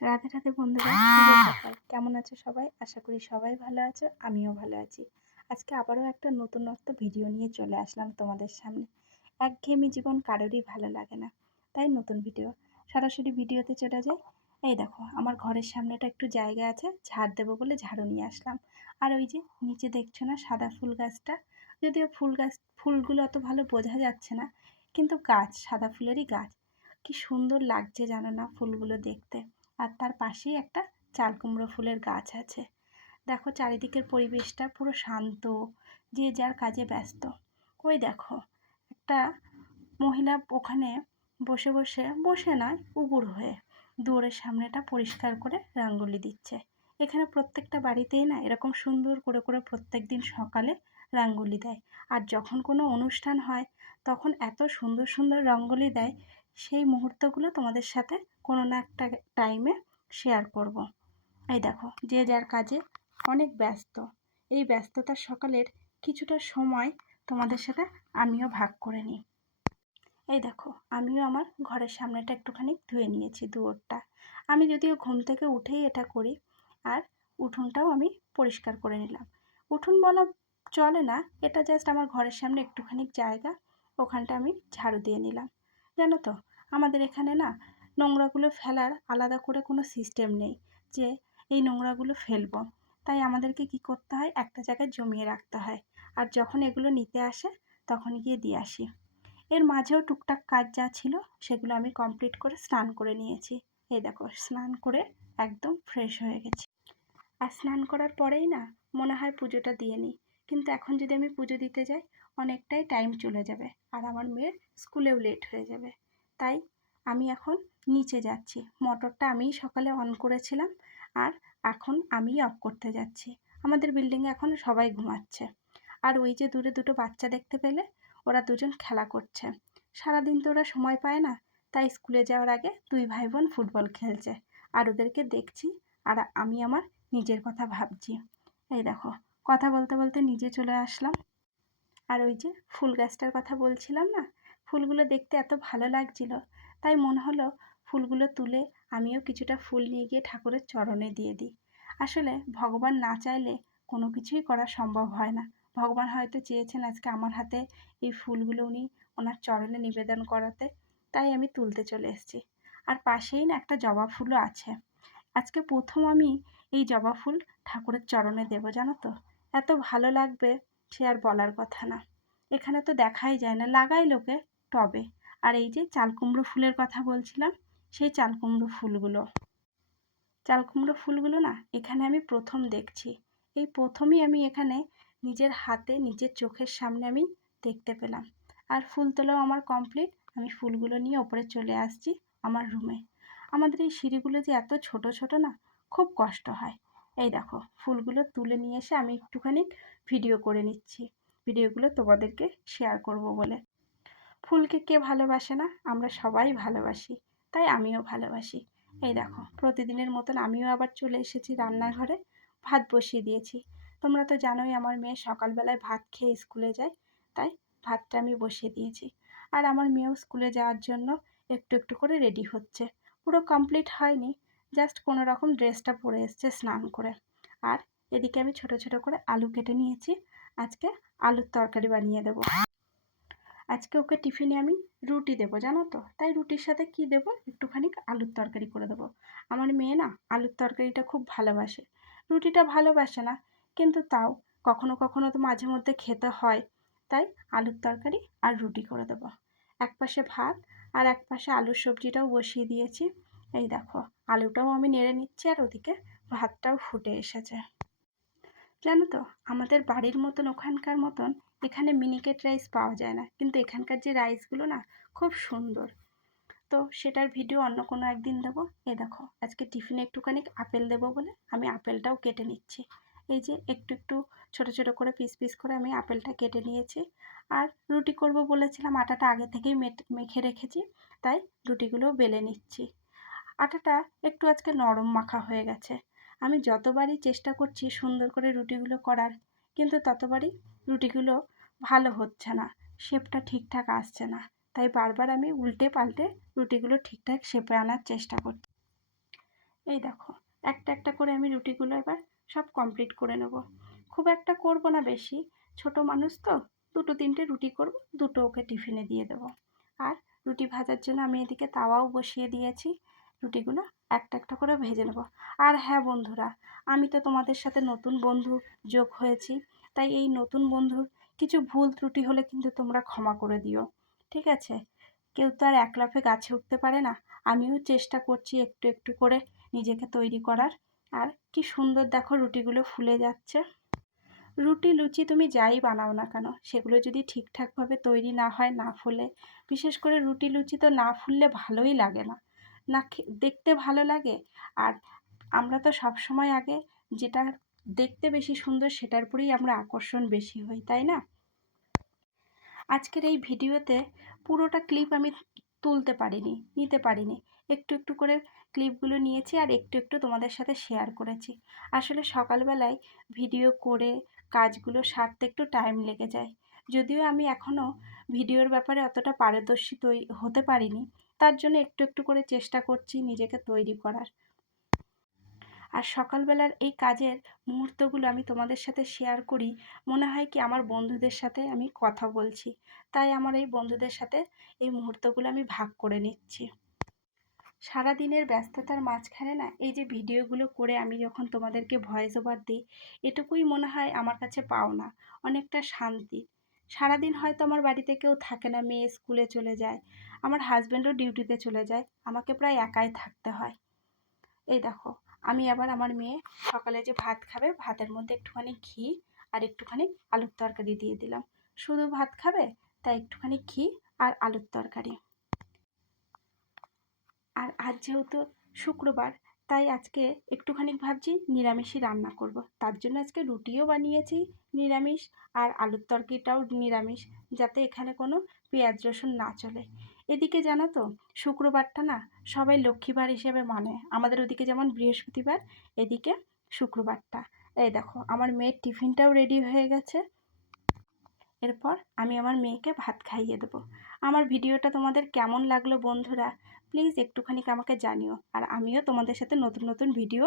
রাধে রাধে বন্ধুরা, শুভ সকাল। কেমন আছো সবাই? আশা করি সবাই ভালো আছো, আমিও ভালো আছি। আজকে আবারও একটা নতুনত্ব ভিডিও নিয়ে চলে আসলাম তোমাদের সামনে। একঘেয়েমি জীবন কারোরই ভালো লাগে না, তাই নতুন ভিডিও। সরাসরি ভিডিওতে চলে যাই। এই দেখো, আমার ঘরের সামনেটা একটু জায়গা আছে, ঝাড় দেবো বলে ঝাড়ু নিয়ে আসলাম। আর ওই যে নিচে দেখছো না সাদা ফুল গাছটা, যদিও ফুলগুলো অত ভালো বোঝা যাচ্ছে না, কিন্তু গাছ, সাদা ফুলেরই গাছ। কি সুন্দর লাগছে জানো না ফুলগুলো দেখতে। আর তার পাশেই একটা চাল কুমড়ো ফুলের গাছ আছে। দেখো চারিদিকের পরিবেশটা পুরো শান্ত, যে যার কাজে ব্যস্ত। ওই দেখো একটা মহিলা ওখানে বসে বসে, বসে নয় উবুর হয়ে, দুয়ারের সামনেটা পরিষ্কার করে রঙ্গোলি দিচ্ছে। এখানে প্রত্যেকটা বাড়িতেই না এরকম সুন্দর করে করে প্রত্যেক দিন সকালে রঙ্গোলি দেয়। আর যখন কোনো অনুষ্ঠান হয় তখন এত সুন্দর সুন্দর রঙ্গোলি দেয়, সেই মুহূর্তগুলো তোমাদের সাথে কোনো না একটা টাইমে শেয়ার করব। এই দেখো যে যার কাজে অনেক ব্যস্ত, এই ব্যস্ততার সকালের কিছুটা সময় তোমাদের সাথে আমিও ভাগ করে নিই। এই দেখো আমিও আমার ঘরের সামনেটা একটুখানি ধুয়ে নিয়েছি, দুয়ারটা। আমি যদিও ঘুম থেকে উঠেই এটা করি। আর উঠোনটাও আমি পরিষ্কার করে নিলাম। উঠোন বলা চলে না, এটা জাস্ট আমার ঘরের সামনে একটুখানি জায়গা, ওখানটা আমি ঝাড়ু দিয়ে নিলাম। জানো তো, আমাদের এখানে না নোংরাগুলো ফেলার আলাদা করে কোনো সিস্টেম নেই যে এই নোংরাগুলো ফেলবো। তাই আমাদেরকে কি করতে হয়, একটা জায়গায় জমিয়ে রাখতে হয়। আর যখন এগুলো নিতে আসে তখন গিয়ে দিয়ে আসি। এর মাঝেও টুকটাক কাজ যা ছিল সেগুলো আমি কমপ্লিট করে স্নান করে নিয়েছি। এই দেখো স্নান করে একদম ফ্রেশ হয়ে গেছি। আর স্নান করার পরেই না মনে হয় পুজোটা দিয়ে নিই, কিন্তু এখন যদি আমি পুজো দিতে যাই অনেকটাই টাইম চলে যাবে আর আমার মেয়ের স্কুলেও লেট হয়ে যাবে। তাই আমি এখন নিচে যাচ্ছি। মোটরটা আমিই সকালে অন করেছিলাম, আর এখন আমিই অফ করতে যাচ্ছি। আমাদের বিল্ডিংয়ে এখন সবাই ঘুমাচ্ছে। আর ওই যে দূরে দুটো বাচ্চা দেখতে পেলে, ওরা দুজন খেলা করছে। সারাদিন তো ওরা সময় পায় না, তাই স্কুলে যাওয়ার আগে দুই ভাই বোন ফুটবল খেলছে। আর ওদেরকে দেখছি আর আমি আমার নিজের কথা ভাবছি। এই দেখো কথা বলতে বলতে নিজে চলে আসলাম। আর ওই যে ফুল গাছটার কথা বলছিলাম না, ফুলগুলো দেখতে এত ভালো লাগছিল, তাই মনে হলো ফুলগুলো তুলে আমিও কিছুটা ফুল নিয়ে গিয়ে ঠাকুরের চরণে দিয়ে দিই। আসলে ভগবান না চাইলে কোনো কিছুই করা সম্ভব হয় না। ভগবান হয়তো চেয়েছেন আজকে আমার হাতে এই ফুলগুলো উনি ওনার চরণে নিবেদন করাতে, তাই আমি তুলতে চলে এসেছি। আর পাশেই না একটা জবা ফুলও আছে। আজকে প্রথম আমি এই জবা ফুল ঠাকুরের চরণে দেব, জানো তো। এত ভালো লাগবে সে আর বলার কথা না। এখানে তো দেখাই যায় না, লাগায় লোকে টবে। আর এই যে চাল কুমড়ো ফুলের কথা বলছিলাম, সেই চাল কুমড়ো ফুলগুলো না এখানে আমি প্রথম দেখছি। এই প্রথমই আমি এখানে নিজের হাতে নিজের চোখের সামনে আমি দেখতে পেলাম। আর ফুল তোলাও আমার কমপ্লিট। আমি ফুলগুলো নিয়ে ওপরে চলে আসছি আমার রুমে। আমাদের এই সিঁড়িগুলো যে এত ছোট ছোট না, খুব কষ্ট হয়। এই দেখো ফুলগুলো তুলে নিয়ে এসে আমি একটুখানি ভিডিও করে নিচ্ছি, ভিডিওগুলো তোমাদেরকে শেয়ার করব বলে। ফুলকে কে ভালোবাসে না, আমরা সবাই ভালোবাসি, তাই আমিও ভালোবাসি। এই দেখো প্রতিদিনের মতন আমিও আবার চলে এসেছি রান্নাঘরে, ভাত বসিয়ে দিয়েছি। তোমরা তো জানোই আমার মেয়ে সকালবেলায় ভাত খেয়ে স্কুলে যায়, তাই ভাতটা আমি বসিয়ে দিয়েছি। আর আমার মেয়েও স্কুলে যাওয়ার জন্য একটু একটু করে রেডি হচ্ছে। পুরো কমপ্লিট হয়নি, জাস্ট কোনো রকম ড্রেসটা পরে এসছে স্নান করে। আর এদিকে আমি ছোট ছোট করে আলু কেটে নিয়েছি, আজকে আলুর তরকারি বানিয়ে দেবো। আজকে ওকে টিফিনে আমি রুটি দেবো, জানো তো, তাই রুটির সাথে কি দেবো, একটুখানি আলুর তরকারি করে দেবো। আমার মেয়ে না আলুর তরকারিটা খুব ভালোবাসে, রুটিটা ভালোবাসে না, কিন্তু তাও কখনো কখনো তো মাঝে মধ্যে খেতে হয়। তাই আলুর তরকারি আর রুটি করে দেবো। এক পাশে ভাত আর এক পাশে আলুর সবজিটাও বসিয়ে দিয়েছি। এই দেখো আলুটাও আমি নেড়ে নিচ্ছি আর ওদিকে ভাতটাও ফুটে এসেছে। জানো তো, আমাদের বাড়ির মতন ওখানকার মতন এখানে মিনিকেট রাইস পাওয়া যায় না, কিন্তু এখানকার যে রাইসগুলো না খুব সুন্দর। তো সেটার ভিডিও অন্য কোনো একদিন দেবো। এ দেখো আজকে টিফিনে একটুখানি আপেল দেবো বলে আমি আপেলটাও কেটে নিচ্ছি। এই যে একটু একটু ছোট ছোট করে পিস পিস করে আমি আপেলটা কেটে নিয়েছি। আর রুটি করব বলেছিলাম, আটাটা আগে থেকেই মেখে রেখেছি, তাই রুটিগুলোও বেলে নিচ্ছি। আটাটা একটু আজকে নরম মাখা হয়ে গেছে। আমি যতবারই চেষ্টা করছি সুন্দর করে রুটিগুলো করার, কিন্তু ততবারই রুটিগুলো ভালো হচ্ছে না, শেপটা ঠিকঠাক আসছে না। তাই বারবার আমি উল্টে পাল্টে রুটিগুলো ঠিকঠাক শেপে আনার চেষ্টা করছি। এই দেখো, একটা একটা করে আমি রুটিগুলো এবার সব কমপ্লিট করে নেব। খুব একটা করব না বেশি, ছোট মানুষ তো, দুটো তিনটে রুটি করব, দুটো ওকে টিফিনে দিয়ে দেবো। আর রুটি ভাজার জন্য আমি এদিকে তাওয়াও বসিয়ে দিয়েছি, রুটিগুলো একটা একটা করে ভেজে নেব। আর হ্যাঁ বন্ধুরা, আমি তো তোমাদের সাথে নতুন বন্ধু যোগ হয়েছি, তাই এই নতুন বন্ধুর কিছু ভুল ত্রুটি হলে কিন্তু তোমরা ক্ষমা করে দিও, ঠিক আছে? কেউ তো আর এক লাফে গাছে উঠতে পারে না। আমিও চেষ্টা করছি একটু একটু করে নিজেকে তৈরি করার। আর কি সুন্দর দেখো রুটিগুলো ফুলে যাচ্ছে। রুটি লুচি তুমি যাই বানাও না কেন, সেগুলো যদি ঠিকঠাকভাবে তৈরি না হয়, না ফুলে, বিশেষ করে রুটি লুচি তো না ফুললে ভালোই লাগে না, না দেখতে ভালো লাগে। আর আমরা তো সব সময় আগে যেটা দেখতে বেশি সুন্দর সেটার উপরেই আমরা আকর্ষণ বেশি হই, তাই না? আজকের এই ভিডিওতে পুরোটা ক্লিপ আমি তুলতে পারিনি, নিতে পারিনি। একটু একটু করে ক্লিপগুলো নিয়েছি আর একটু একটু তোমাদের সাথে শেয়ার করেছি। আসলে সকালবেলায় ভিডিও করে কাজগুলো সারতে একটু টাইম লেগে যায়। যদিও আমি এখনও ভিডিওর ব্যাপারে অতটা পারদর্শী হতে পারিনি, তার জন্য একটু একটু করে চেষ্টা করছি নিজেকে তৈরি করার। আর সকালবেলার এই কাজের মুহূর্তগুলো আমি তোমাদের সাথে শেয়ার করি, মনে হয় কি আমার বন্ধুদের সাথে আমি কথা বলছি। তাই আমার এই বন্ধুদের সাথে এই মুহূর্তগুলো আমি ভাগ করে নিচ্ছি। সারাদিনের ব্যস্ততার মাঝখানে না এই যে ভিডিওগুলো করে আমি যখন তোমাদেরকে ভয়েস ওভার দিই, এটুকুই মনে হয় আমার কাছে পাওনা, অনেকটা শান্তি। সারাদিন হয়তো আমার বাড়িতে কেউ থাকে না, মেয়ে স্কুলে চলে যায়, আমার হাজব্যান্ডও ডিউটিতে চলে যায়, আমাকে প্রায় একাই থাকতে হয়। এই দেখো, আমি আবার আমার মেয়ে সকালে যে ভাত খাবে, ভাতের মধ্যে একটুখানি ঘি আর একটুখানি আলুর তরকারি দিয়ে দিলাম। শুধু ভাত খাবে, তাই একটুখানি ঘি আর আলুর তরকারি। আর আজ যেহেতু শুক্রবার, তাই আজকে একটুখানি ভাবছি নিরামিষই রান্না করব। তার জন্য আজকে রুটিও বানিয়েছি নিরামিষ, আর আলুর তরকারিটাও নিরামিষ, যাতে এখানে কোনো পেঁয়াজ রসুন না চলে। এদিকে জানো তো, শুক্রবারটা না সবাই লক্ষ্মীবার হিসেবে মানে, আমাদের ওদিকে যেমন বৃহস্পতিবার, এদিকে শুক্রবারটা। এই দেখো, আমার মেয়ের টিফিনটাও রেডি হয়ে গেছে। এরপর আমি আমার মেয়েকে ভাত খাইয়ে দেবো। আমার ভিডিওটা তোমাদের কেমন লাগলো বন্ধুরা, প্লিজ একটুখানি আমাকে জানিও। আর আমিও তোমাদের সাথে নতুন নতুন ভিডিও